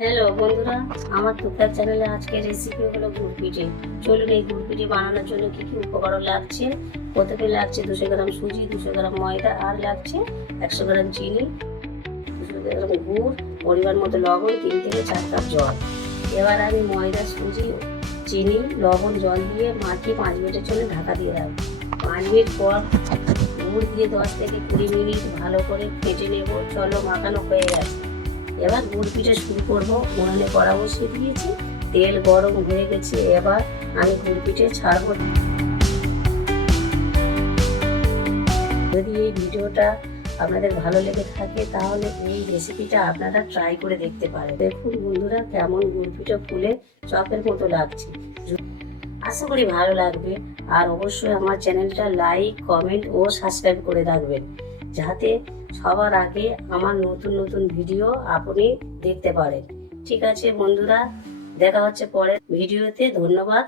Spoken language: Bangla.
হ্যালো বন্ধুরা, আমার টুকটাক চ্যানেলে আজকে রেসিপি হলো গুড় পিঠে। চলুন এই গুড় পিঠে বানানোর জন্য কি কি উপকরণ লাগছে। প্রথমে লাগছে 200 গ্রাম সুজি, 200 গ্রাম ময়দা, আর লাগছে 100 গ্রাম চিনি, 200 গ্রাম গুড়, পরিমাণ মতো লবণ, 3 থেকে 4 কাপ জল। এবার আমি ময়দা, সুজি, চিনি, লবণ, জল দিয়ে মাখিয়ে 5 মিনিটের জন্য ঢাকা দিয়ে রাখবো। 5 মিনিট পর গুড় দিয়ে 10 থেকে 20 মিনিট ভালো করে ফেটে নেব। চলো, মাখানো হয়ে গেছে। এবার গুড় পিঠে শুরু করবো। উনুনে কড়া বসিয়ে দিয়েছি, তেল গরম হয়ে গেছে। এবার আমি গুড় পিঠে ছাড়বো। যদি এই ভিডিওটা আপনাদের ভালো লেগে থাকে তাহলে এই রেসিপিটা আপনারা ট্রাই করে দেখতে পারেন। দেখুন বন্ধুরা, কেমন গুড় পিঠে ফুলে চপের মতো লাগছে। আশা করি ভালো লাগবে। আর অবশ্যই আমার চ্যানেলটা লাইক, কমেন্ট ও সাবস্ক্রাইব করে রাখবেন, যাতে সবার আগে আমার নতুন নতুন ভিডিও আপনি দেখতে পারেন। ঠিক আছে বন্ধুরা, দেখা হচ্ছে পরের ভিডিওতে। ধন্যবাদ।